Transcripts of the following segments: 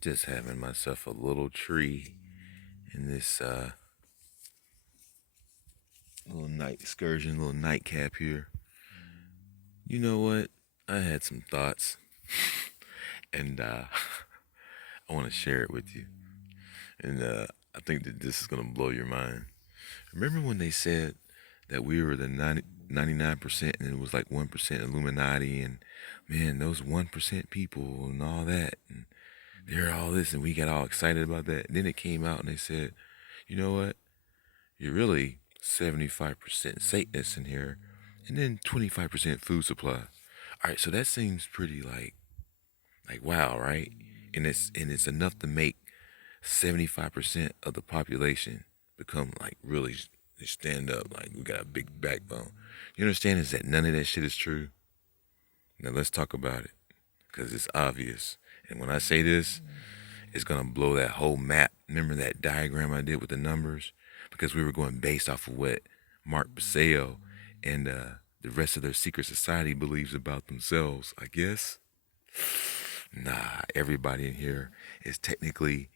Just having myself a little tree in this little night excursion, little nightcap here. You know what? I had some thoughts, and I want to share it with you. And I think that this is gonna blow your mind. Remember when they said that we were the 99% and it was like 1% Illuminati, and man, those 1% people and all that, and they're all this, and we got all excited about that. And then it came out and they said, you know what? You're really 75% Satanists in here, and then 25% food supply. All right, so that seems pretty like wow, right? And it's enough to make 75% of the population become like really stand up, like we got a big backbone. You understand is that none of that shit is true. Now let's talk about it, because it's obvious. And when I say this, it's gonna blow that whole map. Remember that diagram I did with the numbers? Because we were going based off of what Mark Baseo and the rest of their secret society believes about themselves, I guess. Nah, everybody in here is technically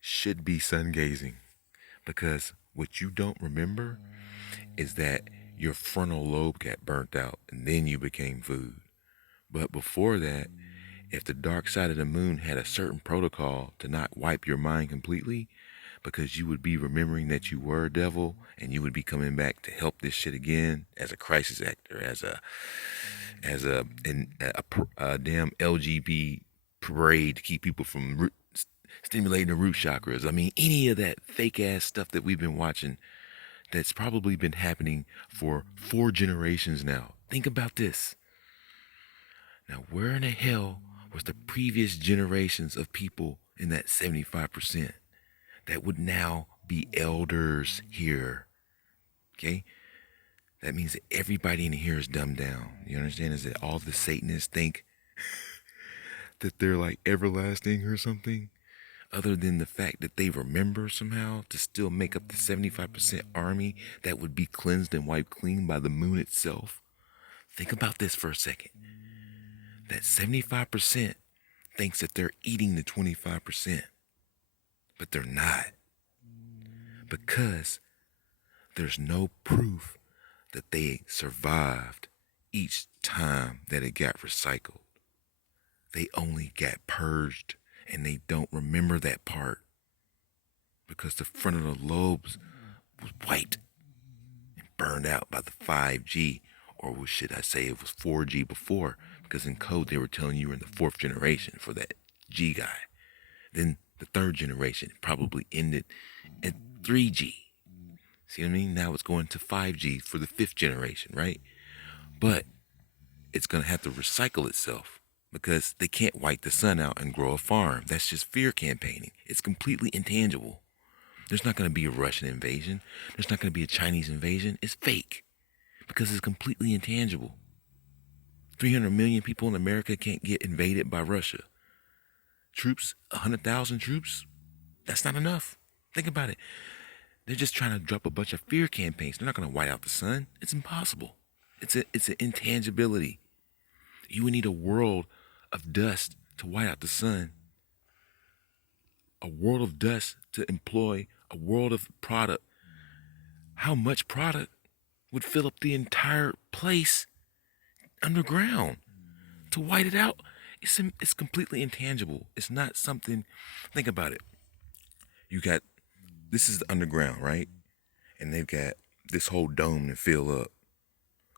should be sun gazing, because what you don't remember is that your frontal lobe got burnt out and then you became food. But before that, if the dark side of the moon had a certain protocol to not wipe your mind completely, because you would be remembering that you were a devil and you would be coming back to help this shit again as a crisis actor, as a damn LGB parade to keep people from stimulating the root chakras. I mean, any of that fake ass stuff that we've been watching that's probably been happening for 4 generations now. Think about this. Now, where in the hell was the previous generations of people in that 75% that would now be elders here? Okay? That means that everybody in here is dumbed down. You understand? Is that all the Satanists think that they're like everlasting or something? Other than the fact that they remember somehow to still make up the 75% army that would be cleansed and wiped clean by the moon itself. Think about this for a second. That 75% thinks that they're eating the 25%, but they're not. Because there's no proof that they survived each time that it got recycled. They only got purged, and they don't remember that part because the front of the lobes was wiped and burned out by the 5G, or should I say it was 4G before, because in code they were telling you were in the 4th generation for that G guy. Then the 3rd generation probably ended at 3G. See what I mean? Now it's going to 5G for the 5th generation, right? But it's going to have to recycle itself, because they can't wipe the sun out and grow a farm. That's just fear campaigning. It's completely intangible. There's not going to be a Russian invasion. There's not going to be a Chinese invasion. It's fake, because it's completely intangible. 300 million people in America can't get invaded by Russia. Troops, 100,000 troops, that's not enough. Think about it. They're just trying to drop a bunch of fear campaigns. They're not going to white out the sun. It's impossible. It's an intangibility. You would need a world of dust to white out the sun. A world of dust to employ a world of product. How much product would fill up the entire place underground to white it out? It's completely intangible. It's not something. Think about it. This is the underground, right? And they've got this whole dome to fill up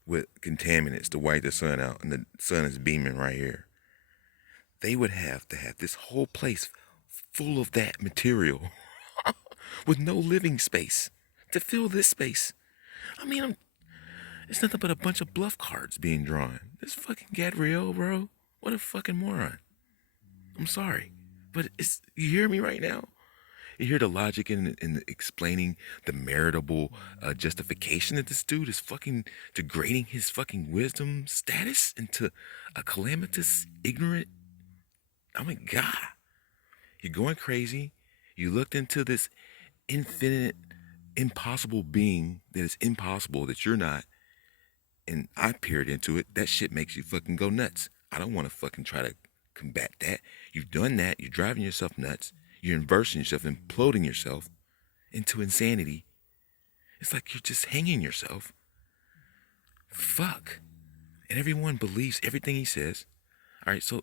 with contaminants to white the sun out, and the sun is beaming right here. They would have to have this whole place full of that material with no living space to fill this space. I mean, it's nothing but a bunch of bluff cards being drawn. This fucking Gadriel, bro. What a fucking moron. I'm sorry, but you hear me right now? You hear the logic in explaining the meritable justification that this dude is fucking degrading his fucking wisdom status into a calamitous, ignorant. Oh my God. You're going crazy. You looked into this infinite, impossible being that is impossible, that you're not, and I peered into it. That shit makes you fucking go nuts. I don't want to fucking try to combat that. You you've done that, you're driving yourself nuts. You're inversing yourself, imploding yourself into insanity. It's like you're just hanging yourself. Fuck. And everyone believes everything he says. All right, so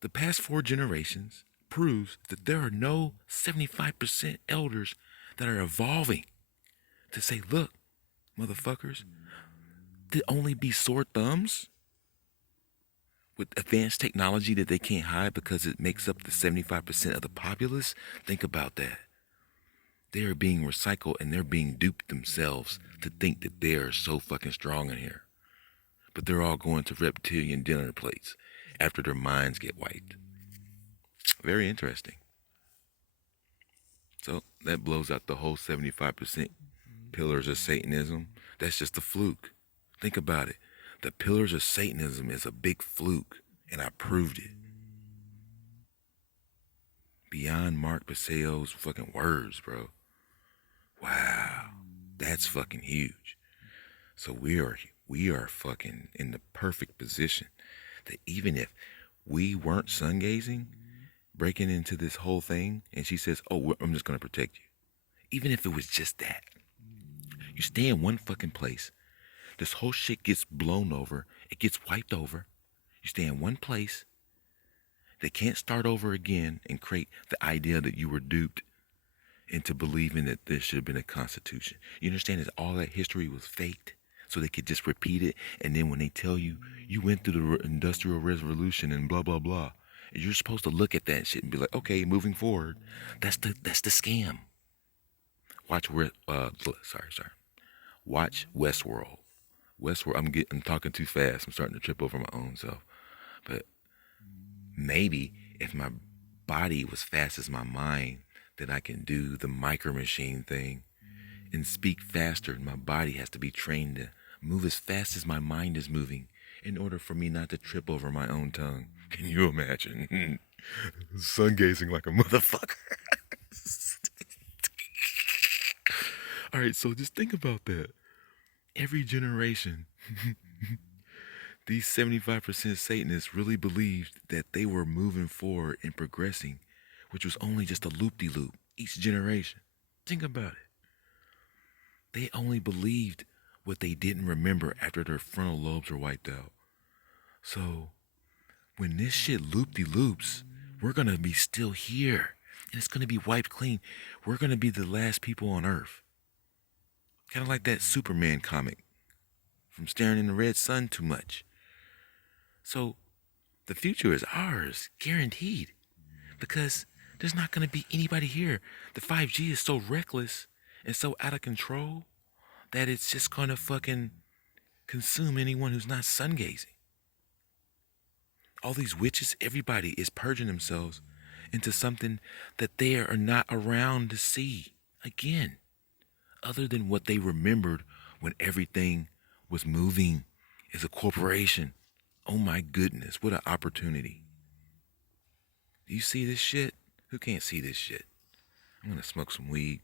the past 4 generations proves that there are no 75% elders that are evolving to say, look, motherfuckers, to only be sore thumbs with advanced technology that they can't hide because it makes up the 75% of the populace. Think about that. They are being recycled and they're being duped themselves to think that they are so fucking strong in here. But they're all going to reptilian dinner plates after their minds get wiped. Very interesting. So that blows out the whole 75% pillars of Satanism. That's just a fluke. Think about it. The pillars of Satanism is a big fluke, and I proved it. Beyond Mark Paseo's fucking words, bro. Wow. That's fucking huge. So we are fucking in the perfect position that even if we weren't sun gazing, breaking into this whole thing, and she says, oh, I'm just going to protect you. Even if it was just that. You stay in one fucking place. This whole shit gets blown over. It gets wiped over. You stay in one place. They can't start over again and create the idea that you were duped into believing that there should have been a constitution. You understand that all that history was faked so they could just repeat it. And then when they tell you, you went through the Industrial Revolution and blah, blah, blah. And you're supposed to look at that shit and be like, okay, moving forward. That's the scam. Watch Watch Westworld. I'm talking too fast. I'm starting to trip over my own self. But maybe if my body was fast as my mind, then I can do the micro machine thing and speak faster. My body has to be trained to move as fast as my mind is moving in order for me not to trip over my own tongue. Can you imagine? Sun gazing like a motherfucker. All right, so just think about that. Every generation, these 75% Satanists really believed that they were moving forward and progressing, which was only just a loop-de-loop each generation. Think about it. They only believed what they didn't remember after their frontal lobes were wiped out. So when this shit loop-de-loops, we're going to be still here, and it's going to be wiped clean. We're going to be the last people on Earth. Kind of like that Superman comic from staring in the red sun too much. So the future is ours, guaranteed, because there's not going to be anybody here. The 5G is so reckless and so out of control that it's just going to fucking consume anyone who's not sun gazing. All these witches, everybody is purging themselves into something that they are not around to see again, other than what they remembered when everything was moving as a corporation. Oh my goodness, what an opportunity. Do you see this shit? Who can't see this shit? I'm gonna smoke some weed.